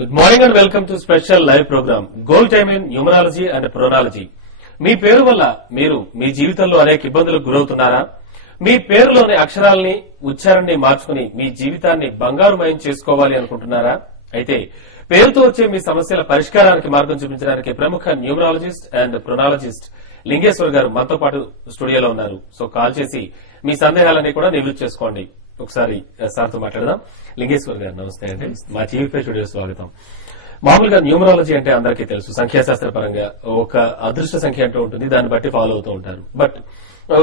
Good morning and welcome to special live program gold time in numerology and pronology. మీ పేరు వల్ల మీరు మీ జీవితంలో అనేక ఇబ్బందులకు గురవుతున్నారా? మీ పేరులోని అక్షరాలని ఉచ్చారణని మార్చుకుని మీ జీవితాన్ని బంగారుమయం చేసుకోవాలి అనుకుంటున్నారా? అయితే పేరుతో వచ్చే మీ సమస్యల పరిష్కారానికి మార్గం చూపించడానికి ప్రముఖ న్యూమరాలజిస్ట్ అండ్ ప్రొనాలజిస్ట్ లింగేశ్వర్ గారు మనతో పాటు స్టూడియోలో ఉన్నారు. సో కాల్ చేసి మీ సందేహాలన్నీ కూడా నివృత్తి చేసుకోండి. ఒకసారి సార్తో మాట్లాడదాం. లింగేశ్వర్ గారు నమస్తే అండి, మా టీవీ స్టూడియో స్వాగతం. మామూలుగా న్యూమరాలజీ అంటే అందరికీ తెలుసు, సంఖ్యాశాస్త్ర పరంగా ఒక అదృష్ట సంఖ్య అంటూ ఉంటుంది, దాన్ని బట్టి ఫాలో అవుతూ ఉంటారు. But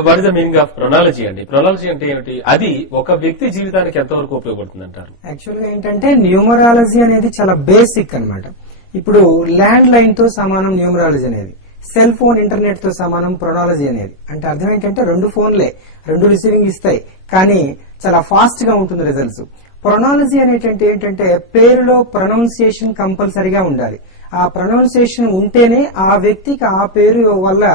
what is the meaning of pronology అండి? ప్రొనాలజీ అంటే ఏమిటి? అది ఒక వ్యక్తి జీవితానికి ఎంతవరకు ఉపయోగపడుతుంది అంటారు? యాక్చువల్ గా ఏంటంటే న్యూమరాలజీ అనేది చాలా బేసిక్ అన్నమాట. ఇప్పుడు ల్యాండ్ లైన్ తో సమానం న్యూమరాలజీ అనేది, సెల్ ఫోన్ ఇంటర్నెట్ తో సమానం ప్రొనాలజీ అనేది. అంటే అర్థం ఏంటంటే రెండు ఫోన్లే, రెండు రిసీవింగ్ ఇస్తాయి, కానీ చాలా ఫాస్ట్ గా ఉంటుంది రిజల్ట్స్. ప్రొనాలజీ అనేటువంటి ఏంటంటే పేరులో ప్రొనౌన్సియేషన్ కంపల్సరీగా ఉండాలి. ఆ ప్రొనౌన్సియేషన్ ఉంటేనే ఆ వ్యక్తికి ఆ పేరు వల్ల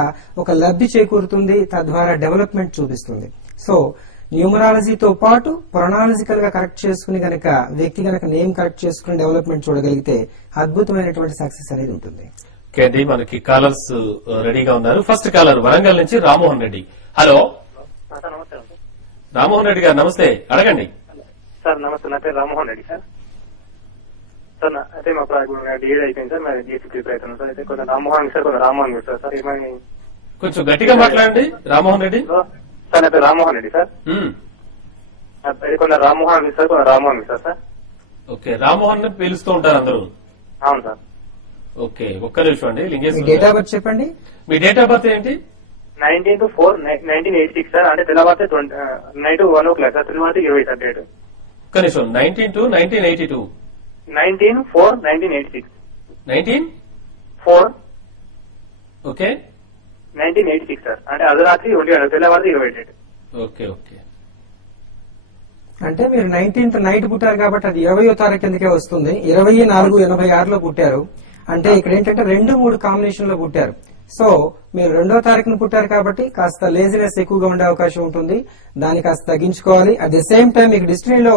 ఒక లబ్ధి చేకూరుతుంది, తద్వారా డెవలప్మెంట్ చూపిస్తుంది. సో న్యూమరాలజీతో పాటు ప్రొనాలజికల్ గా కరెక్ట్ చేసుకుని గనక వ్యక్తి గనక నేమ్ కరెక్ట్ చేసుకుని డెవలప్మెంట్ చూడగలిగితే అద్భుతమైనటువంటి సక్సెస్ అనేది ఉంటుంది. ఓకే అండి, మనకి కాలర్స్ రెడీగా ఉన్నారు. ఫస్ట్ కాలర్ వరంగల్ నుంచి రామ్మోహన్ రెడ్డి. హలో రామ్మోహన్ రెడ్డి గారు, నమస్తే, అడగండి సార్. నమస్తే, నా పేరు రామ్మోహన్ రెడ్డి సార్. సార్ అయితే మా డిఏడ్ అయిపోయింది సార్, మరి డిఎస్సీ ప్రిపేర్ అవుతున్నాం సార్. అయితే కొంత రామ్మోహన్ సార్, కొంత రామ్మోహన్ సార్. సార్ ఏమని కొంచెం గట్టిగా మాట్లాడండి రామ్మోహన్ రెడ్డి. సార్ నా పేరు రామ్మోహన్ రెడ్డి సార్. అయితే కొంత రామ్మోహన్ సార్, కొంత Rammohan sir. Sir okay, Rammohan పిలుస్తూ ఉంటారు అందరూ. అవును సార్. ఓకే, ఒక్క నిమిషం అండి. లింగేశ్వర్ డేట్ ఆఫ్ బర్త్ చెప్పండి. మీ డేట్ ఆఫ్ బర్త్ ఏంటి? 19/4/1986 సార్. అంటే తెల్లవారితే నైట్ 1 o'clock సార్, తెల్లవారితే 20 సార్ డేట్. ఒక్క నిమిషం. 19/2/1982. 19/4/1986. 19/4 ఓకే 1986 సార్. అంటే అర్ధరాత్రి 1 గంటల, తెల్లవారితే 20 డేట్. Okay okay. అంటే మీరు 19th నైట్ పుట్టారు కాబట్టి అది 20వ తారీఖు కిందకే వస్తుంది. 24/86లో పుట్టారు. అంటే ఇక్కడ ఏంటంటే 2-3 కాంబినేషన్ లో పుట్టారు. సో మీరు 2వ తారీఖున పుట్టారు కాబట్టి కాస్త లేజినెస్ ఎక్కువగా ఉండే అవకాశం ఉంటుంది, దాన్ని కాస్త తగ్గించుకోవాలి. అట్ ది సేమ్ టైం మీకు డిస్టినీలో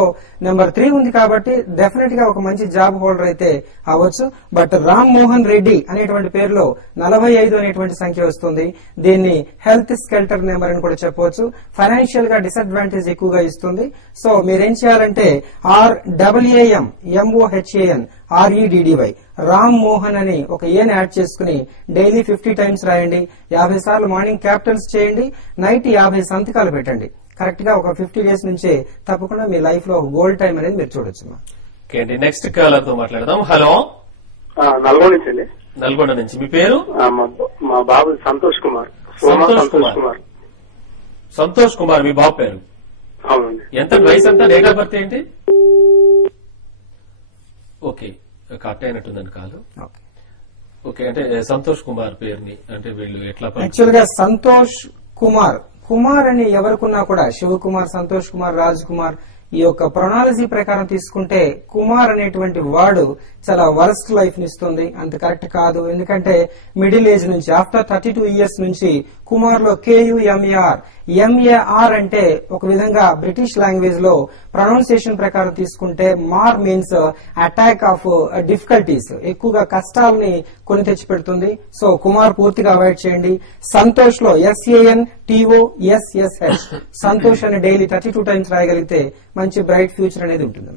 నెంబర్ 3 ఉంది కాబట్టి డెఫినెట్ గా ఒక మంచి జాబ్ హోల్డర్ అయితే అవ్వచ్చు. బట్ రామ్ మోహన్ రెడ్డి అనేటువంటి పేరులో 45 అనేటువంటి సంఖ్య వస్తుంది. దీన్ని హెల్త్ స్కెల్టర్ నెంబర్ అని కూడా చెప్పవచ్చు. ఫైనాన్షియల్ గా డిసడ్వాంటేజ్ ఎక్కువగా ఇస్తుంది. సో మీరేం చేయాలంటే RAMMOHAN REDDY రామ్ మోహన్ అని ఒక ఏని యాడ్ చేసుకుని డైలీ 50 టైమ్స్ రాయండి. 50 సార్లు మార్నింగ్ క్యాపిటల్స్ చేయండి, నైట్ 50 సంతకాలు పెట్టండి. కరెక్ట్ గా ఒక 50 డేస్ నుంచే తప్పకుండా మీ లైఫ్ లో గోల్డ్ టైం అనేది మీరు చూడొచ్చు. ఓకే అండి, నెక్స్ట్ కాలర్ తో మాట్లాడదాం. హలో నల్గొండ నుంచి అండి. నల్గొండ నుంచి. మీ పేరు? మా బాబు సంతోష్ కుమార్. సంతోష్ కుమార్ మీ బాబు పేరు? అవునండి. ఎంత వయసు, ఎంత డేట్ ఆఫ్ బర్త్ ఏంటి? ఓకే, కరెక్ట్ అయినట్టుందని కాదు. ఓకే, అంటే సంతోష్ కుమార్ పేరుని అంటే వీళ్ళు ఎట్లా? యాక్చువల్ గా సంతోష్ కుమార్ అని ఎవరికున్నా కూడా శివకుమార్, సంతోష్ కుమార్, రాజ్ కుమార్, ఈ యొక్క ప్రొనాలజీ ప్రకారం తీసుకుంటే కుమార్ అనేటువంటి వాడు చాలా వరస్ట్ లైఫ్ ని ఇస్తుంది. అంత కరెక్ట్ కాదు. ఎందుకంటే మిడిల్ ఏజ్ నుంచి ఆఫ్టర్ 32 ఇయర్స్ నుంచి కుమార్ లో KUMAR అంటే ఒక విధంగా బ్రిటిష్ లాంగ్వేజ్ లో ప్రొనౌన్సియేషన్ ప్రకారం తీసుకుంటే మార్ మీన్స్ అటాక్ ఆఫ్ డిఫికల్టీస్, ఎక్కువగా కష్టాలని కొని తెచ్చి పెడుతుంది. సో కుమార్ పూర్తిగా అవాయిడ్ చేయండి. సంతోష్ లో SANTOSSH సంతోష్ అని డైలీ 32 టైమ్స్ రాయగలిగితే మంచి బ్రైట్ ఫ్యూచర్ అనేది ఉంటుంది.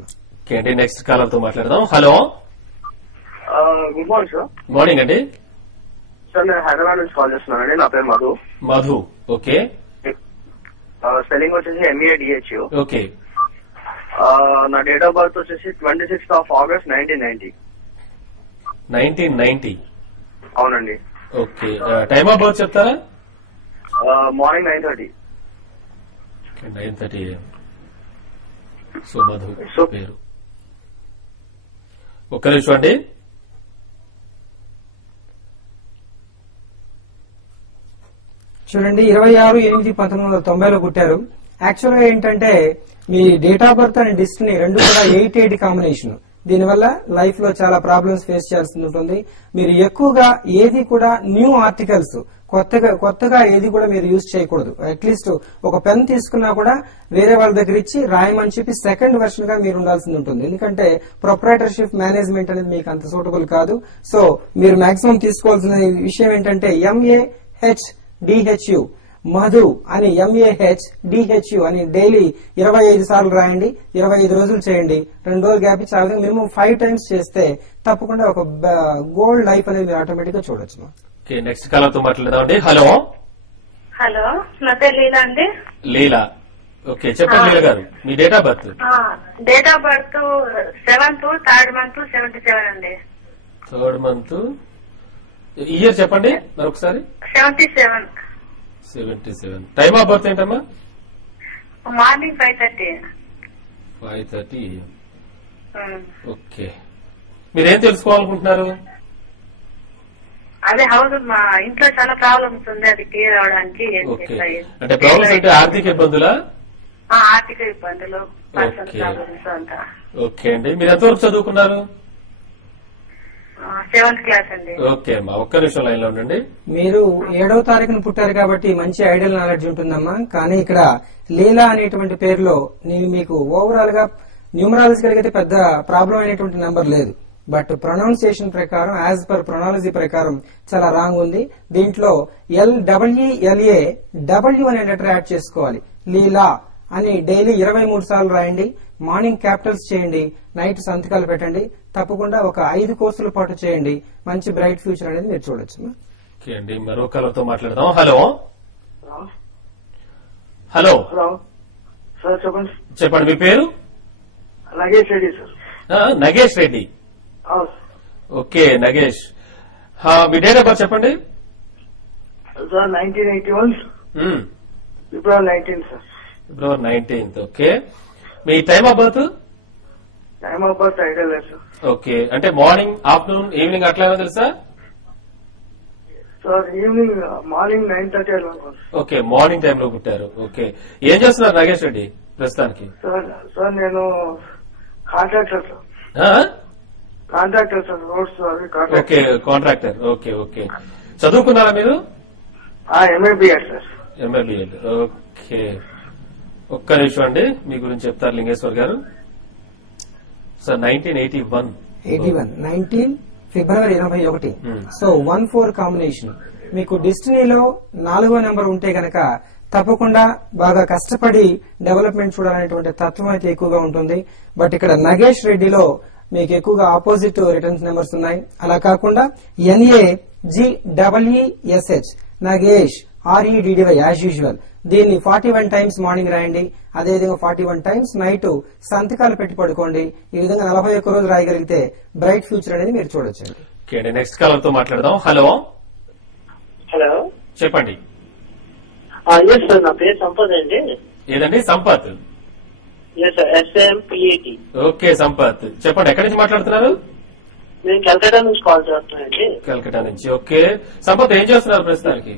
నెక్స్ట్ కాలర్ తో మాట్లాడదాం. Hello good morning sir. Morning అండి. సార్ నేను హైదరాబాద్ నుంచి కాల్ చేస్తున్నానండి. నా పేరు మధు. ఓకే. స్పెల్లింగ్ వచ్చేసి MEADHU. ఓకే. నా డేట్ ఆఫ్ బర్త్ వచ్చేసి 26th of August 1990. 1990. అవునండి. ఓకే, టైమ్ ఆఫ్ బర్త్ చెప్తారా? మార్నింగ్ 9:30. 9:30 AM. సో మధు పేరు. ఒక్క నిమిషం అండి. చూడండి, 26/8/1990లో పుట్టారు. యాక్చువల్ గా ఏంటంటే మీ date of birth and destiny రెండు కూడా 8 కాంబినేషన్. దీనివల్ల లైఫ్ లో చాలా ప్రాబ్లమ్స్ ఫేస్ చేయాల్సి ఉంటుంది. మీరు ఎక్కువగా ఏది కూడా న్యూ ఆర్టికల్స్ కొత్తగా ఏది కూడా మీరు యూజ్ చేయకూడదు. అట్లీస్ట్ ఒక పెన్ తీసుకున్నా కూడా వేరే వాళ్ళ దగ్గర ఇచ్చి రాయమని చెప్పి సెకండ్ వెర్షన్ గా మీరు ఉండాల్సి ఉంటుంది. ఎందుకంటే ప్రొప్రైటర్షిప్ మేనేజ్మెంట్ అనేది మీకు అంత సూటబుల్ కాదు. సో మీరు మాక్సిమం తీసుకోవాల్సిన విషయం ఏంటంటే MAHDHU మధు అని MAHDHU అని డైలీ 25 సార్లు రాయండి. 25 రోజులు చేయండి. 2 రోజులు గ్యాప్ ఇచ్చి ఆ విధంగా మినిమం 5 టైమ్స్ చేస్తే తప్పకుండా ఒక గోల్డ్ లైఫ్ అనేది మీరు ఆటోమేటిక్ గా చూడొచ్చు. నెక్స్ట్ కాలర్ తో మాట్లాడదామండి. హలో హలో, నా పేరు లీలా అండి. లీలా. ఓకే, చెప్పండి లీలా గారు, మీ date of birth? Date of birth 7th 3rd month 77 అండి. 3rd month ఇయర్ చెప్పండి మరొకసారి. 77. టైమ్ ఆఫ్ బర్త్ ఏంటమ్మా? మార్నింగ్ 5:30. 5:30 ఓకే. మీరేం తెలుసుకోవాలనుకుంటున్నారు? అదే హౌస్ మా ఇంట్లో చాలా ప్రాబ్లమ్స్ ఉంది, అది క్లియర్ అవడానికి అంటే ప్రాబ్లమ్స్ అంటే ఆర్థిక ఇబ్బందులా? ఆర్థిక ఇబ్బందులు, పర్సనల్ ప్రాబ్లమ్స్ అంతా. ఓకే అండి, మీరు ఎంతవరకు చదువుకున్నారు? 7th క్లాస్ అండి. ఓకే అమ్మా, ఒక్క నిమిషం లైన్ లో ఉండండి. మీరు 7వ తారీఖున పుట్టారు కాబట్టి మంచి ఐడియల్ నాలెడ్జ్ ఉంటుందమ్మా. కానీ ఇక్కడ లీలా అనేటువంటి పేరులో మీకు ఓవరాల్ గా న్యూమరాలజికల్ గా అయితే పెద్ద ప్రాబ్లం అయినటువంటి నెంబర్ లేదు. బట్ ప్రొనౌన్సియేషన్ ప్రకారం యాజ్ పర్ ప్రొనాలజీ ప్రకారం చాలా రాంగ్ ఉంది. దీంట్లో LELA W అనే లెటర్ యాడ్ చేసుకోవాలి. లీలా అని డైలీ 23 సార్లు రాయండి. మార్నింగ్ క్యాపిటల్స్ చేయండి, నైట్ సంతకాలు పెట్టండి. తప్పకుండా ఒక 5 కోర్సుల పాటు చేయండి. మంచి బ్రైట్ ఫ్యూచర్ అనేది మీరు చూడొచ్చు. ఓకే అండి, మరో కాలర్తో మాట్లాడదాం. హలో హలో సార్ చెప్పండి. చెప్పండి, మీ పేరు? నగేష్ రెడ్డి సార్. నగేష్ రెడ్డి. ఓకే నగేష్, మీ డేట్ ఆఫ్ బర్త్ చెప్పండి. Sir 1981 February 19 sir. February 19th. Okay, మీ time of birth? Time of birth idea లేదు సార్. ఓకే, అంటే మార్నింగ్, ఆఫ్టర్నూన్, ఈవినింగ్ అట్లా ఏమో తెలుసా? సార్ ఈవినింగ్, మార్నింగ్ 9:30 అలా. ఓకే, మార్నింగ్ టైమ్ లో పుట్టారు. ఓకే, ఏం చేస్తున్నారు నగేష్ రెడ్డి ప్రస్తుతానికి? సార్ నేను contractor sir. Contractor sir, roads అవి contractor. Okay, contractor. Okay okay, చదువుకున్నారా మీరు? MABS sir. MABS. ఓకే, ఒక్క నిమిషం అండి, మీ గురించి చెప్తారు లింగేశ్వర్ గారు. సార్ 19 ఫిబ్రవరి 21. So 1-4 combination. మీకు డెస్టినీలో 4వ నెంబర్ ఉంటే గనక తప్పకుండా బాగా కష్టపడి డెవలప్మెంట్ చూడాలనేటువంటి తత్వం అయితే ఎక్కువగా ఉంటుంది. బట్ ఇక్కడ నగేష్ రెడ్డిలో మీకు ఎక్కువగా ఆపోజిట్ రిటర్న్స్ నెంబర్స్ ఉన్నాయి. అలా కాకుండా NAGWESH Nagesh REDDY as usual. దీన్ని 41 టైమ్స్ మార్నింగ్ రాయండి. అదేవిధంగా 41 టైమ్స్ నైట్ సంతకాలు పెట్టి పడుకోండి. ఈ విధంగా 41 రోజు రాయగలిగితే బ్రైట్ ఫ్యూచర్ అనేది మీరు చూడొచ్చు. ఓకే అండి, నెక్స్ట్ కాలర్ తో మాట్లాడదాం. హలో హలో, చెప్పండి. ఎస్ సార్, నా పేరు సంపత్ అండి. ఏదండి? సంపత్. SMPAT. ఓకే సంపత్, చెప్పండి, ఎక్కడి నుంచి మాట్లాడుతున్నారు? నేను కలకత్తా నుంచి కాల్ చేస్తున్నానండి. కలకత్తా నుంచి. ఓకే సంపత్, ఏం చేస్తున్నారు ప్రస్తుతానికి?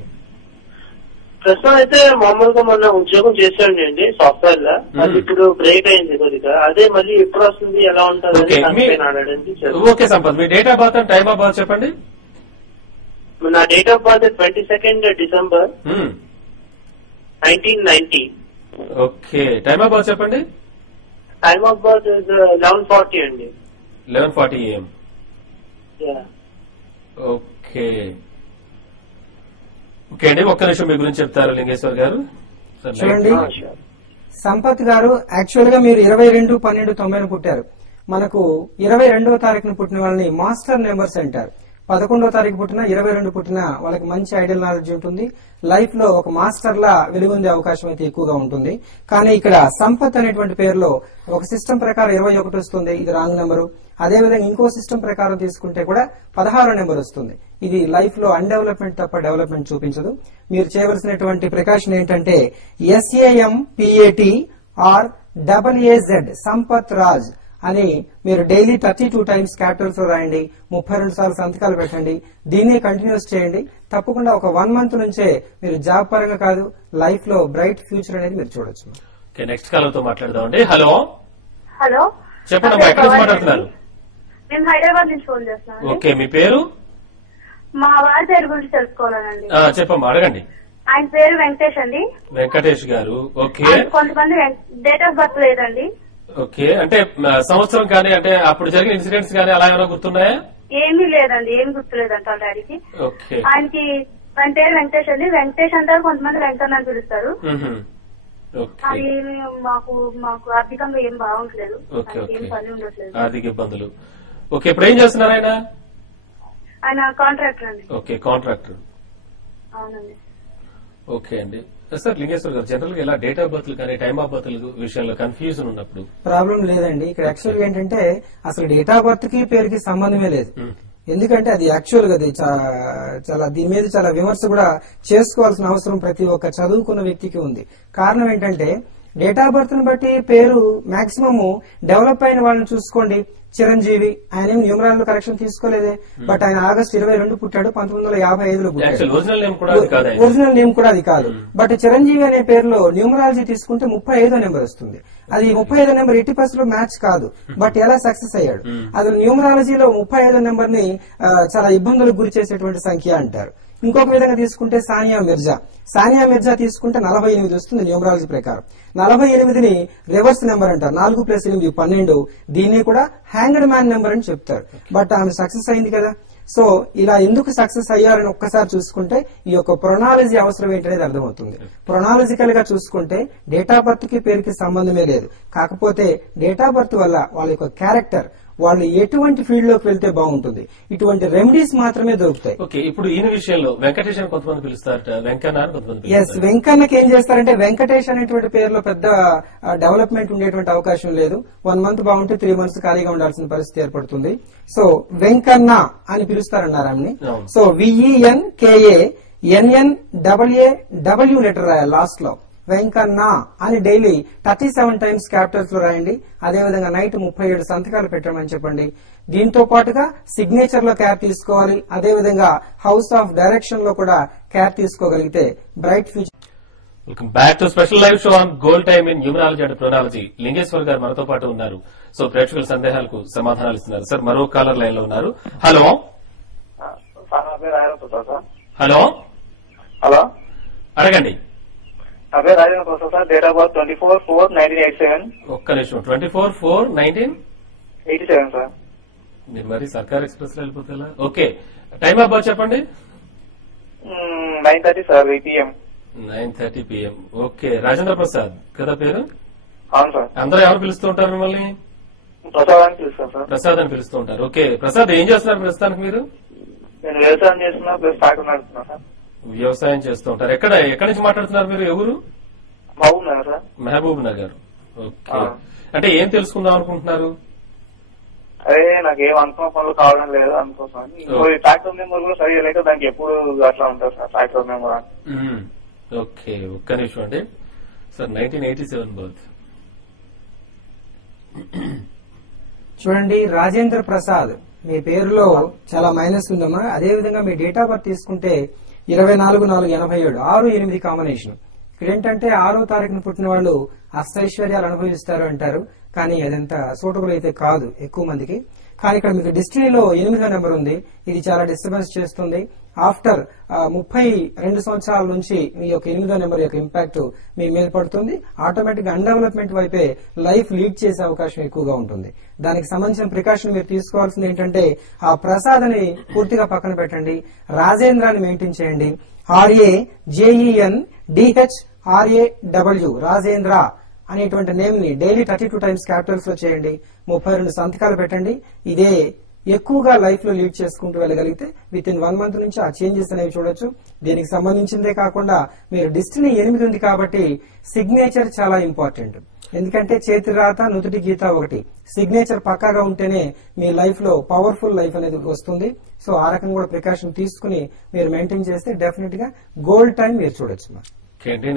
ప్రస్తుతం అయితే మామూలుగా మొన్న ఉద్యోగం చేశానండి సాఫ్ట్వేర్ లో. అది ఇప్పుడు బ్రేక్ అయింది కొద్దిగా. అదే మళ్ళీ ఎప్పుడు వస్తుంది, ఎలా ఉంటుంది? Okay Sampath, me date of birth and time of birth చెప్పండి. నా date of birth 22nd December 1990. Okay, time of birth చెప్పండి. టైమ్ ఆఫ్ బర్త్ 11:40 అండి. 11:40 AM. ఓకే ఓకే అండి, ఒక్క నిమిషం మీ గురించి చెప్తారు లింగేశ్వర్ గారు. చూడండి సంపత్ గారు, యాక్చువల్ గా మీరు 22/12/90 పుట్టారు. మనకు 22వ తారీఖున పుట్టిన వాళ్ళని మాస్టర్ నెంబర్స్ అంటారు. 11వ తారీఖు పుట్టిన 22 పుట్టిన వాళ్ళకి మంచి ఐడియల్ నాలెడ్జ్ ఉంటుంది. లైఫ్ లో ఒక మాస్టర్ లా వెలుగొందే అవకాశం అయితే ఎక్కువగా ఉంటుంది. కానీ ఇక్కడ సంపత్ అనేటువంటి పేరులో ఒక సిస్టమ్ ప్రకారం 21 వస్తుంది, ఇది రాంగ్ నెంబరు. అదేవిధంగా ఇంకో సిస్టమ్ ప్రకారం తీసుకుంటే కూడా 16 నెంబర్ వస్తుంది. ఇది లైఫ్ లో అన్డెవలప్మెంట్ తప్ప డెవలప్మెంట్ చూపించదు. మీరు చేయవలసినటువంటి ప్రికాషన్ ఏంటంటే SAMPAT or AAZ Sampath Raj అని మీరు డైలీ 32 టైమ్స్ క్యాపిటల్స్ లో రాయండి. 32 సార్లు సంతకాలు పెట్టండి. దీన్ని కంటిన్యూస్ చేయండి. తప్పకుండా ఒక 1 month నుంచే మీరు జాబ్ పరంగా కాదు, లైఫ్ లో బ్రైట్ ఫ్యూచర్ అనేది మీరు చూడొచ్చు. ఓకే, నెక్స్ట్ కాలర్ తో మాట్లాడదామండి. హలో హలో, చెప్పండి, ఎక్కడి నుంచి మాట్లాడుతున్నారు? నేను హైదరాబాద్ నుంచి ఫోన్ చేస్తున్నాను. ఓకే, మీ పేరు? మా వారి పేరు గురించి తెలుసుకోవాలండి. చెప్పమ్మా, అడగండి. ఆయన పేరు వెంకటేష్ అండి. వెంకటేష్ గారు. ఓకే. కొంతమంది డేట్ ఆఫ్ బర్త్ లేదండి. ఓకే, అంటే సంవత్సరం కానీ అంటే అప్పుడు జరిగిన ఇన్సిడెంట్స్ కానీ అలా ఏమైనా గుర్తున్నాయా? ఏమీ లేదండి, ఏం గుర్తులేదంట వాళ్ళ డాడీకి. ఓకే. ఆయన పేరు వెంకటేష్ అండి. వెంకటేష్ అంటారు, కొంతమంది వెంకన్న అని పిలుస్తారు. అది మాకు ఆర్థికంగా ఏం బాగుంటలేదు, ఏం పని ఉండట్లేదు, ఆర్థిక ఇబ్బందులు. ఓకే, ఇప్పుడు ఏం చేస్తున్నారు ఆయన? ఆయన కాంట్రాక్టర్ అండి. Okay, contractor. అవునండి. ఓకే అండి. సార్ లింగేశ్వర్ గారు, జనరల్ గా ఇలా డేట్ ఆఫ్ బర్త్ కానీ టైమ్ ఆఫ్ బర్త్ విషయంలో కన్ఫ్యూజన్ ఉన్నప్పుడు ప్రాబ్లం లేదండి. ఇక్కడ యాక్చువల్ గా ఏంటంటే అసలు డేట్ ఆఫ్ బర్త్ కి పేరుకి సంబంధమే లేదు. ఎందుకంటే అది యాక్చువల్ గా చాలా దీని మీద చాలా విమర్శ కూడా చేసుకోవాల్సిన అవసరం ప్రతి ఒక్క చదువుకున్న వ్యక్తికి ఉంది. కారణం ఏంటంటే డేట్ ఆఫ్ బర్త్ ని బట్టి పేరు మాక్సిమం డెవలప్ అయిన వాళ్ళని చూసుకోండి. చిరంజీవి, ఆయన ఏం న్యూమరాల్ కరెక్షన్ తీసుకోలేదే, బట్ ఆయన ఆగస్టు 22 పుట్టాడు, 1955లో పుట్టాడు. ఒరిజినల్ నేమ్ కూడా అది కాదు. బట్ చిరంజీవి అనే పేరులో న్యూమరాలజీ తీసుకుంటే 35వ నెంబర్ వస్తుంది. అది 35వ నెంబర్ 80% మ్యాచ్ కాదు, బట్ ఎలా సక్సెస్ అయ్యాడు? అసలు న్యూమరాలజీలో 35వ నెంబర్ ని చాలా ఇబ్బందులకు గురి చేసేటువంటి సంఖ్య అంటారు. ఇంకొక విధంగా తీసుకుంటే సానియా మిర్జా తీసుకుంటే 48 వస్తుంది న్యూమరాలజీ ప్రకారం. 48ని రివర్స్ నెంబర్ అంటారు. 4+8 12. దీన్ని కూడా హ్యాంగ్డ్ మ్యాన్ నెంబర్ అని చెప్తారు. బట్ ఆమె సక్సెస్ అయింది కదా. సో ఇలా ఎందుకు సక్సెస్ అయ్యారని ఒక్కసారి చూసుకుంటే ఈ యొక్క ప్రొనాలజీ అవసరం ఏంటనేది అర్థమవుతుంది. ప్రొనాలజికల్ గా చూసుకుంటే డేట్ ఆఫ్ బర్త్ కి పేరుకి సంబంధమే లేదు. కాకపోతే డేట్ ఆఫ్ బర్త్ వల్ల వాళ్ళ యొక్క క్యారెక్టర్, వాళ్ళు ఎటువంటి ఫీల్డ్ లోకి వెళ్తే బాగుంటుంది, ఇటువంటి రెమెడీస్ మాత్రమే దొరుకుతాయి. ఓకే, ఇప్పుడు ఈ విషయంలో వెంకటేష్ అని కొంతమంది పిలుస్తారు, వెంకన్న కొంతమంది. ఎస్, వెంకన్నకి ఏం చేస్తారంటే వెంకటేష్ అనేటువంటి పేరులో పెద్ద డెవలప్మెంట్ ఉండేటువంటి అవకాశం లేదు. 1 మంత్ బాగుంటే 3 మంత్స్ ఖాళీగా ఉండాల్సిన పరిస్థితి ఏర్పడుతుంది. సో వెంకన్న అని పిలుస్తారన్నారు ఆమెని. సో VENKA NNAAW లెటర్ రాయాలి లాస్ట్ లో. వెంకన్న అని డైలీ 37 టైమ్స్ క్యాపిటల్స్ లో రాయండి. అదేవిధంగా నైట్ 37 సంతకాలు పెట్టమని చెప్పండి. దీంతో పాటుగా సిగ్నేచర్ లో కేర్ తీసుకోవాలి. అదేవిధంగా హౌస్ ఆఫ్ డైరెక్షన్ లో కూడా కేర్ తీసుకోగలిగితే bright future. Welcome back to special live show on gold time in numerology and pronology. Lingeshwar garu మనతో పాటు ఉన్నారు. సో ప్రేక్షకుల సందేహాలకు సమాధానాలు ఇస్తున్నారు. సార్, మరో కాలర్ లైన్ లో ఉన్నారు. హలో హలో హలో, అడగండి. అదే Rajendra Prasad sir. Date of birth 24/4/1987. ఒక్క నిమిషం. 24/4/1987 సార్. మీరు మరి సర్కార్ ఎక్స్ప్రెస్ లో వెళ్ళిపోతే ఎలా? ఓకే, టైమ్ ఆఫ్ బర్త్ చెప్పండి. 9:30 sir PM. 9:30 PM. Okay, Rajendra Prasad కదా పేరు? అవును సార్. అందరూ ఎవరు పిలుస్తూ ఉంటారు మిమ్మల్ని? ప్రసాద్ అని పిలుస్తాను సార్. ప్రసాద్ అని పిలుస్తూ ఉంటారు. ఓకే, ప్రసాద్ ఏం చేస్తున్నారు ప్రస్తుతానికి మీరు? నేను వ్యవసాయం చేస్తున్నా, ప్లస్ ఫ్యాక్టరీ నడుపుతున్నా సార్. వ్యవసాయం చేస్తూ ఉంటారు. ఎక్కడి నుంచి మాట్లాడుతున్నారు మీరు? ఎవరు? మహబూబ్ నగర్ సార్. మహబూబ్ నగర్. ఓకే, అంటే ఏం తెలుసుకుందాం అనుకుంటున్నారు? అదే నాకు ఏం అనుకున్న పనులు కావడం లేదు అందుకోసం. ట్రాక్టర్ నెంబర్ కూడా సరిగా లేక దానికి ఎప్పుడు అట్లా ఉంటుంది సార్ ట్రాక్టర్ నెంబర్ అని. ఓకే, ఒక్క నిమిషం అండి సార్. 1987 బర్త్ చూడండి. రాజేంద్ర ప్రసాద్ మీ పేరులో చాలా మైనస్ ఉందమ్మా. అదేవిధంగా మీ డేట్ ఆఫ్ బర్త్ తీసుకుంటే 24/4/87 6-8 కాంబినేషన్. ఇక్కడ ఏంటంటే 6వ తారీఖున పుట్టిన వాళ్ళు అష్టైశ్వర్యాలు అనుభవిస్తారు అంటారు, కానీ అదంతా సూటబుల్ అయితే కాదు ఎక్కువ మందికి. కానీ ఇక్కడ మీకు డెస్టినీలో 8వ నెంబర్ ఉంది. ఇది చాలా డిస్టర్బెన్స్ చేస్తుంది. ఆఫ్టర్ 32 సంవత్సరాల నుంచి మీ యొక్క 8వ నెంబర్ యొక్క ఇంపాక్ట్ మీ మీద పడుతుంది. ఆటోమేటిక్ గా అన్డెవలప్మెంట్ వైపే లైఫ్ లీడ్ చేసే అవకాశం ఎక్కువగా ఉంటుంది. దానికి సంబంధించిన ప్రికాషన్ మీరు తీసుకోవాల్సింది ఏంటంటే ఆ ప్రసాద్ అని పూర్తిగా పక్కన పెట్టండి. రాజేంద్రాన్ని మెయింటైన్ చేయండి. RAJENDHRAW రాజేంద్ర అనేటువంటి నేమ్ ని డైలీ 32 టైమ్స్ క్యాపిటల్స్ లో చేయండి. 32 సంతకాలు పెట్టండి. ఇదే ఎక్కువగా లైఫ్ లో లీడ్ చేసుకుంటూ వెళ్ళగలిగితే విత్ ఇన్ 1 మంత్ నుంచి ఆ చేంజెస్ అనేవి చూడొచ్చు. దీనికి సంబంధించిందే కాకుండా మీరు డెస్టినీ 8 ఉంది కాబట్టి సిగ్నేచర్ చాలా ఇంపార్టెంట్. ఎందుకంటే చేతి రాత నుదుటి గీత ఒకటి, సిగ్నేచర్ పక్కాగా ఉంటేనే మీ లైఫ్ లో పవర్ఫుల్ లైఫ్ అనేది వస్తుంది. సో ఆ రకంగా కూడా ప్రికాషన్ తీసుకుని మీరు మెయింటైన్ చేస్తే డెఫినెట్ గా గోల్డ్ టైం మీరు చూడొచ్చు.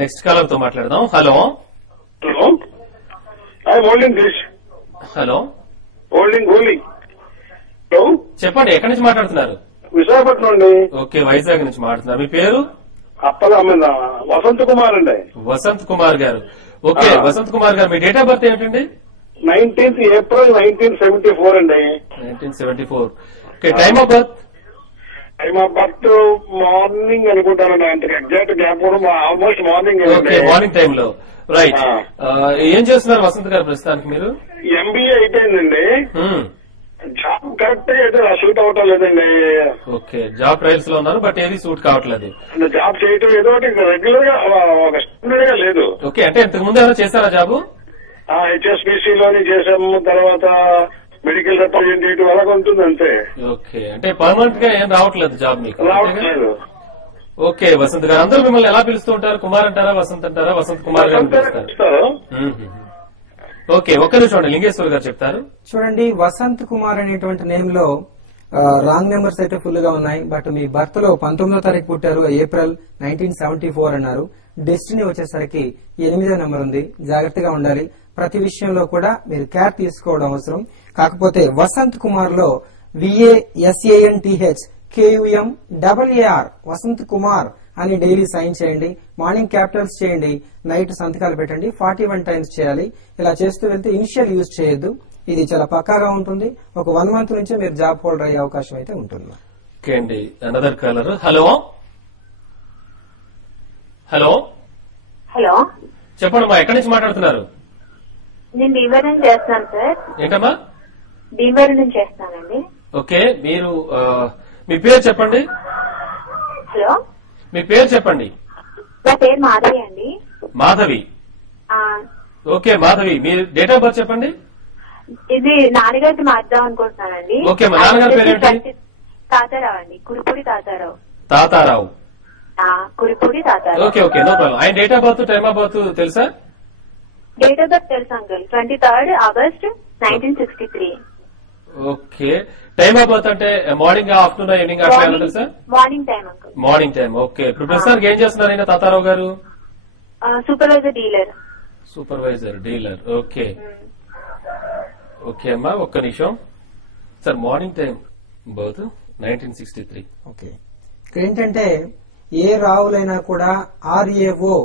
నెక్స్ట్ కాలర్ తో మాట్లాడదాం. Hello hello, holding Girish. Hello, holding గోలీ. హలో, చెప్పండి, ఎక్కడి నుంచి మాట్లాడుతున్నారు? విశాఖపట్నం అండి. ఓకే, వైజాగ్ నుంచి మాట్లాడుతున్నారు. మీ పేరు? వసంత్ కుమార్ అండి. వసంత్ కుమార్ గారు. ఓకే, వసంత్ కుమార్ గారు మీ డేట్ ఆఫ్ బర్త్ ఏంటండి? 19th April 1974 అండి. 1974. Okay, time of birth? Time of birth morning అనుకుంటానండి. అంతకు ఎగ్జాక్ట్ గ్యాప్ కూడా almost morning. Okay, morning time లో. రైట్. ఏం చేస్తున్నారు వసంత్ గారు ప్రస్తుతానికి మీరు? ఎంబీఏ అయిపోయిందండి. జాబ్ కరెక్ట్ అయితే సూట్ అవటం లేదండి. ఓకే, జాబ్ ట్రయల్స్ లో ఉన్నారు, బట్ ఏది సూట్ కావట్లేదు. జాబ్ చేయటం ఏదో రెగ్యులర్ గా ఒక స్టాండర్డ్ గా లేదు. ఓకే, అంటే ఇంతకు ముందు ఏమైనా చేశారా జాబు? HSBC లోని చేసాము, తర్వాత మెడికల్ రిప్రజెంటేటివ్ అలాగే ఉంటుంది అంతే. ఓకే, అంటే పర్మనెంట్ గా ఏం రావట్లేదు జాబ్ మీకు? రావట్లేదు. ఓకే వసంత్ గారు, అందరూ మిమ్మల్ని ఎలా పిలుస్తూ ఉంటారు? కుమార్ అంటారా, వసంత్ అంటారా, వసంత్ కుమార్ గారు పిలుస్తారు? ఓకే, ఒక్క నిమిషం అండి, లింగేశ్వర్ గారు చెప్తారు. చూడండి, వసంత్ కుమార్ అనేటువంటి నేమ్ లో రాంగ్ నెంబర్స్ అయితే ఫుల్ గా ఉన్నాయి. బట్ మీ బర్త్ లో 19వ తారీఖు పుట్టారు, ఏప్రిల్ 1974 అన్నారు. డెస్టినీ వచ్చేసరికి 8వ నెంబర్ ఉంది. జాగ్రత్తగా ఉండాలి. ప్రతి విషయంలో కూడా మీరు కేర్ తీసుకోవడం అవసరం. కాకపోతే వసంత్ కుమార్ లో VASANTH KUMAAR వసంత్ కుమార్ అని డైలీ సైన్ చేయండి. మార్నింగ్ క్యాపిటల్స్ చేయండి, నైట్ సంతకాలు పెట్టండి. 41 టైమ్స్ చేయాలి. ఇలా చేస్తూ వెళ్తే ఇనిషియల్ యూజ్ చేయొద్దు. ఇది చాలా పక్కాగా ఉంటుంది. ఒక 1 మంత్ నుంచే మీరు జాబ్ హోల్డర్ అయ్యే అవకాశం అయితే ఉంటుంది. ఓకే అండి, another caller. Hello hello hello, చెప్పండి అమ్మా, ఎక్కడి నుంచి మాట్లాడుతున్నారు? నేను భీమవరం నుంచి చేస్తాను సార్. ఏంటమ్మా? భీమవరం నుంచి చేస్తానండి. ఓకే, మీరు మీ పేరు చెప్పండి. హలో, మీ పేరు చెప్పండి. నా పేరు మాధవి అండి. Madhavi. Okay Madhavi, me date of birth చెప్పండి. ఇది నాన్నగారికి మార్దాం అనుకుంటున్నానండి. ఓకే, మా నాన్నగారి పేరు ఏంటి? తాతారావు అండి, Kuripudi Tatarao. Tatarao. Kuripudi Tatarao. Okay okay, no problem. ఆయన date of birth, time of birth తెలుసా? డేట్ ఆఫ్ బర్త్ తెలుసు uncle, 23rd August 1963. Okay, time of birth అంటే మార్నింగ్, ఆఫ్టర్నూన్, ఈవినింగ్ అట్లా ఏమన్నా తెలుసా? Morning time uncle. Morning time. Okay, ఇప్పుడు ప్రస్తుతానికి ఏం చేస్తున్నారు ఆయన Tatarao garu? Supervisor dealer. Supervisor dealer. Okay okay అమ్మా, ఒక్క నిమిషం sir. Morning time birth 1963. Okay, ఇక్కడ ఏంటంటే ఏ రావులైనా కూడా RAO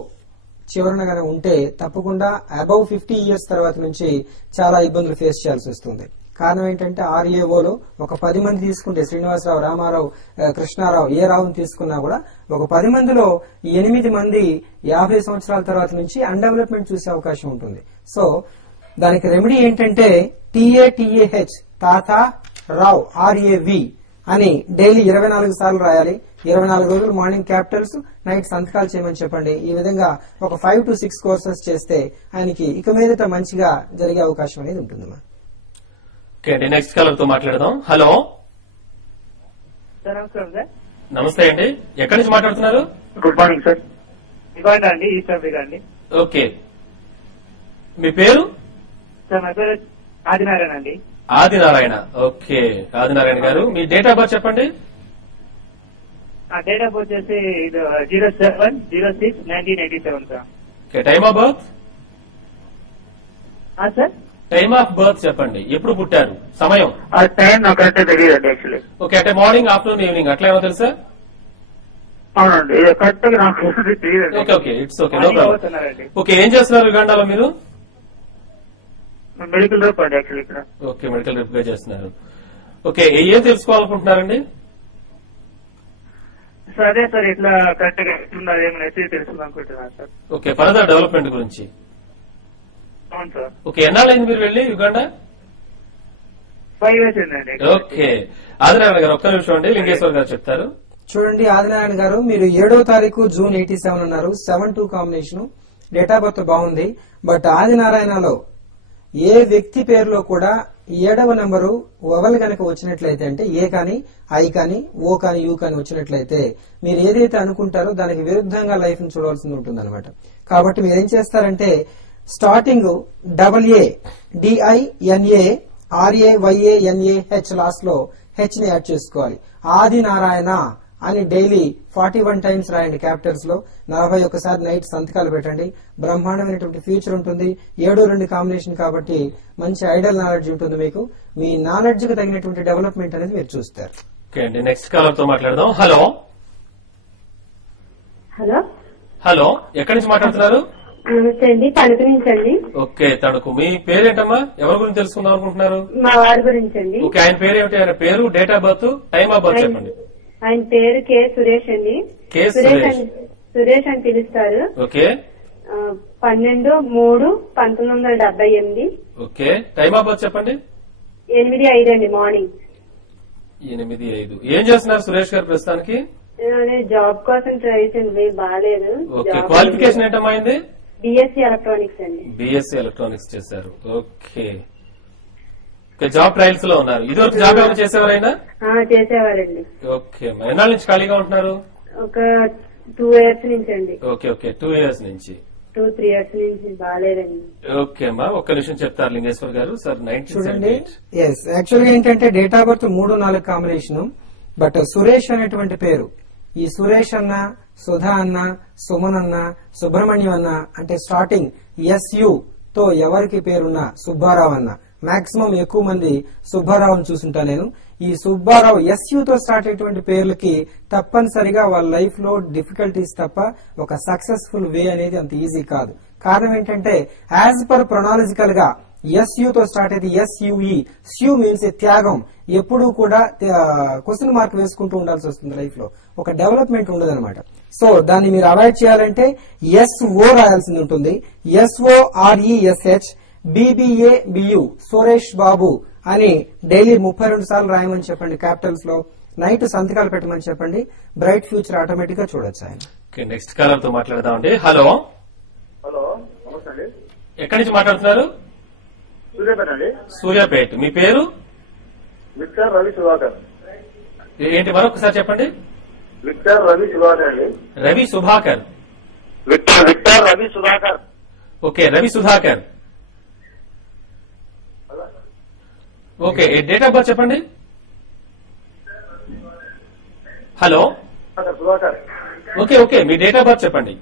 చివరన గానే ఉంటే తప్పకుండా అబౌవ్ 50 years తర్వాత నుంచి చాలా ఇబ్బందులు ఫేస్ చేయాల్సి వస్తుంది. కారణం ఏంటంటే RAOలో ఒక 10 మంది తీసుకుంటే, శ్రీనివాసరావు, రామారావు, కృష్ణారావు, ఏ రావుని తీసుకున్నా కూడా ఒక 10 మందిలో 8 మంది 50 సంవత్సరాల తర్వాత నుంచి అన్డెవలప్మెంట్ చూసే అవకాశం ఉంటుంది. సో దానికి రెమెడీ ఏంటంటే TATAH తాత రావ్ RAV అని డైలీ 24 సార్లు రాయాలి. 24 రోజులు మార్నింగ్ క్యాపిటల్స్, నైట్ సంతకాలు చేయమని చెప్పండి. ఈ విధంగా ఒక 5 to 6 కోర్సెస్ చేస్తే ఆయనకి ఇక మీదట మంచిగా జరిగే అవకాశం అనేది ఉంటుందమ్మా. ఓకే అండి, నెక్స్ట్ కాలర్ తో మాట్లాడదాం. హలో, నమస్కారం సార్. నమస్తే అండి, ఎక్కడి నుంచి మాట్లాడుతున్నారు? Good morning sir. ఇవాళ అండి, ఈస్ట్ ఆఫ్రికా అండి. ఓకే, మీ పేరు? సార్ నా పేరు ఆదినారాయణ అండి. ఆదినారాయణ. ఓకే ఆదినారాయణ గారు, మీ డేట్ ఆఫ్ బర్త్ చెప్పండి. డేట్ ఆఫ్ బర్త్ వచ్చేసి 07/06/1987 sir. Okay, time of birth? Sir time of birth చెప్పండి, ఎప్పుడు పుట్టారు, సమయం? టైం నాకు కరెక్ట్ తెలియదండి యాక్చువల్లీ. ఓకే, అంటే మార్నింగ్, ఆఫ్టర్నూన్, ఈవినింగ్ అట్లా ఏమో తెలుసా? అవునండి, కరెక్ట్ గా నాకు తెలియదండి. Okay okay, it's okay, no problem. Okay, ఏం చేస్తున్నారు యుగాండాలో మీరు? మెడికల్ రేప్ అండి యాక్చువల్లీ ఇక్కడ. ఓకే, మెడికల్ రేప్ గా చేస్తున్నారు. ఓకే, ఏం తెలుసుకోవాలనుకుంటున్నారండి? సార్ అదే సార్, ఇట్లా కరెక్ట్ గా ఎట్లున్నారు ఏమైనా తెలుసుకుందాం అనుకుంటున్నాను సార్. ఓకే, ఫర్దర్ డెవలప్మెంట్ గురించి. అవును సార్. ఓకే, ఎన్నాళ్ళైంది మీరు వెళ్ళి యుగాండా? 5 years అయిందండి. ఓకే, ఆదినారాయణ గారు ఒక్క నిమిషం అండి, లింగేశ్వర్ గారు చెప్తారు. చూడండి ఆదినారాయణ గారు, మీరు 7వ తారీఖు జూన్ 87 అన్నారు. 7-2 కాంబినేషన్, డేట్ ఆఫ్ బర్త్ బాగుంది. బట్ ఆదినారాయణలో ఏ వ్యక్తి పేరులో కూడా 7వ నెంబరు వవల్ గనక వచ్చినట్లయితే, అంటే ఏ కానీ, ఐ కానీ, ఓ కానీ, యూ కానీ వచ్చినట్లయితే మీరు ఏదైతే అనుకుంటారో దానికి విరుద్ధంగా లైఫ్ ని చూడాల్సి ఉంటుంది అనమాట. కాబట్టి మీరేం చేస్తారంటే స్టార్టింగ్ AADINARAYANAH లాస్ట్ లో హెచ్ ని యాడ్ చేసుకోవాలి. ఆదినారాయణ అని డైలీ 41 టైమ్స్ రాయండి క్యాపిటల్స్ లో. 41 సార్లు నైట్ సంతకాలు పెట్టండి. బ్రహ్మాండమైనటువంటి ఫ్యూచర్ ఉంటుంది. 7-2 కాంబినేషన్ కాబట్టి మంచి ఐడల్ నాలెడ్జ్ ఉంటుంది మీకు. మీ నాలెడ్జ్ కి తగినటువంటి డెవలప్మెంట్ అనేది మీరు చూస్తారు. ఓకే అండి, నెక్స్ట్ కాలర్ తో మాట్లాడదాం. హలో హలో హలో, ఎక్కడి నుంచి మాట్లాడుతున్నారు? నమస్తే అండి, తణుకు నుంచి అండి. ఓకే, తణుకు. మీ పేరేంటమ్మా? ఎవరి గురించి తెలుసుకుందాం అనుకుంటున్నారు? మా వారి గురించి అండి. ఓకే, ఆయన పేరు ఏమిటి? ఆయన పేరు, date of birth, time of birth చెప్పండి. ఆయన పేరు కె సురేష్ అండి. కె సురేష్. సురేష్ అని పిలుస్తారు. Okay. 12/3/1978. Okay. Time of birth చెప్పండి. 8:05 అండి మార్నింగ్. 8:05. ఏం చేస్తున్నారు సురేష్ గారు ప్రస్తుతానికి? జాబ్ కోసం ట్రై చేయండి, బాగాలేదు. ఓకే. క్వాలిఫికేషన్ ఏంటమ్మా అయింది? బిఎస్సీ ఎలక్ట్రానిక్స్ అండి. బిఎస్సీ ఎలక్ట్రానిక్స్ చేశారు. ఓకే. జాబ్ ట్రయల్స్ లో ఉన్నారు. ఇదివరకు జాబ్ ఏమైనా చేసేవారైనా? చేసేవారండి. ఓకే. ఎన్నాళ్ళ నుంచి ఖాళీగా ఉంటున్నారు? ఒక 2 years నుంచి అండి. ఓకే. ఓకే. 2 years నుంచి. 2-3 years నుంచి బాగాలేదండి. ఓకే అమ్మా, ఒక్క నిమిషం చెప్తారు లింగేశ్వర్ గారు. సార్ చూడండి, ఎస్ యాక్చువల్ గా ఏంటంటే date of birth 3-4 combination. But Suresh అనేటువంటి పేరు, ఈ సురేష్ అన్న, సుధా అన్న, సుమన్ అన్న, సుబ్రహ్మణ్యం అన్న అంటే స్టార్టింగ్ SU తో ఎవరికి పేరున్నా సుబ్బారావు అన్న, మాక్సిమం ఎక్కువ మంది సుబ్బారావుని చూసుంటా నేను. ఈ సుబ్బారావు SU తో స్టార్ట్ అయ్యేటువంటి పేర్లకి తప్పనిసరిగా వాళ్ళ లైఫ్ లో డిఫికల్టీస్ తప్ప ఒక సక్సెస్ఫుల్ వే అనేది అంత ఈజీ కాదు. కారణం ఏంటంటే యాజ్ పర్ ప్రొనాలజికల్ గా SU తో స్టార్ట్ అయితే SUE, SU మీన్స్ త్యాగం. ఎప్పుడూ కూడా క్వశ్చన్ మార్క్ వేసుకుంటూ ఉండాల్సి వస్తుంది లైఫ్ లో, ఒక డెవలప్మెంట్ ఉండదు అనమాట. సో దాన్ని మీరు అవాయిడ్ చేయాలంటే SO రాయాల్సింది ఉంటుంది. SORESH BBABU సురేష్ బాబు అని డైలీ 32 సార్లు రాయమని చెప్పండి క్యాపిటల్స్ లో. నైట్ సంతకాలు పెట్టమని చెప్పండి. బ్రైట్ ఫ్యూచర్ ఆటోమేటిక్ గా చూడొచ్చు ఆయన. నెక్స్ట్ కాలర్ తో మాట్లాడదామండి. హలో. హలో, నమస్తే అండి. ఎక్కడి నుంచి మాట్లాడుతున్నారు? సూర్యాపేట అండి. సూర్యాపేట. మీ పేరు? విక్టర్ రవి సుధాకర్. ఏంటి మరొకసారి చెప్పండి. విక్టర్ రవి సుధాకర్ అండి. Ravi Sudhakar. Victor Ravi Sudhakar. Okay, Ravi Sudhakar. Okay, date of birth చెప్పండి. హలో. సుధాకర్. ఓకే. ఓకే, మీ డేట్ ఆఫ్ బర్త్ చెప్పండి.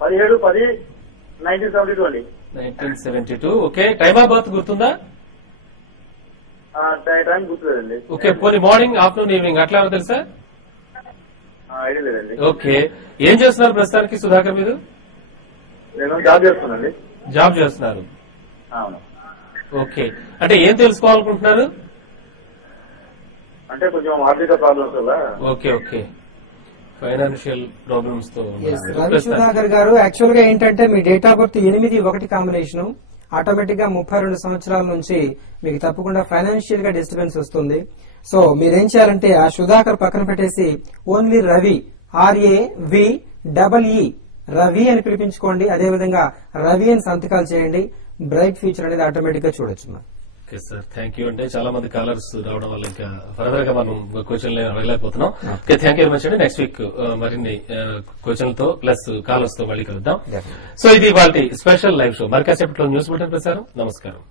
17/10/1972 అండి. 1972. ఓకే. టైమ్ ఆఫ్ బర్త్ గుర్తుందా? టైం గుర్తులేదండి. ఓకే. పోనీ మార్నింగ్, ఆఫ్టర్నూన్, ఈవినింగ్ అట్లా తెలుసా? ఐడియా లేదండి. ఓకే. ఏం చేస్తున్నారు ప్రస్తుతానికి సుధాకర్ మీరు? నేను జాబ్ చేస్తున్నానండి. జాబ్ చేస్తున్నారు. అవును. ఓకే. అంటే ఏం తెలుసుకోవాలనుకుంటున్నారు? అంటే కొంచెం ఆర్థిక ప్రాబ్లమ్స్ వల్ల. ఓకే. ఓకే. ఫైనాన్షియల్ ప్రాబ్లమ్స్ తో. రవి సుధాకర్ గారు యాక్చువల్ గా ఏంటంటే మీ date of birth 8-1 combination. Automatic గా 32 సంవత్సరాల నుంచి మీకు తప్పకుండా ఫైనాన్షియల్ గా డిస్టర్బెన్స్ వస్తుంది. సో మీరేం చేయాలంటే ఆ సుధాకర్ పక్కన పెట్టేసి ఓన్లీ రవి RAVEE రవి అని పిలిపించుకోండి. అదేవిధంగా రవి అని సంతకాలు చేయండి. బ్రైట్ ఫ్యూచర్ అనేది ఆటోమేటిక్ గా చూడొచ్చు. Okay sir, thank you. అంటే చాలా మంది కాలర్స్ రావడం వల్ల ఇంకా ఫర్దర్ గా మనం క్వశ్చన్లు అడగలేకపోతున్నాం. Okay, thank you very much అండి. నెక్స్ట్ వీక్ మరిన్ని క్వశ్చన్లతో ప్లస్ కాలర్స్ తో మళ్ళీ కలుద్దాం. సో ఇది వాళ్ళ స్పెషల్ లైవ్ షో. మరి కాసేపట్లో న్యూస్ బులెటిన్ ప్రసారం. నమస్కారం.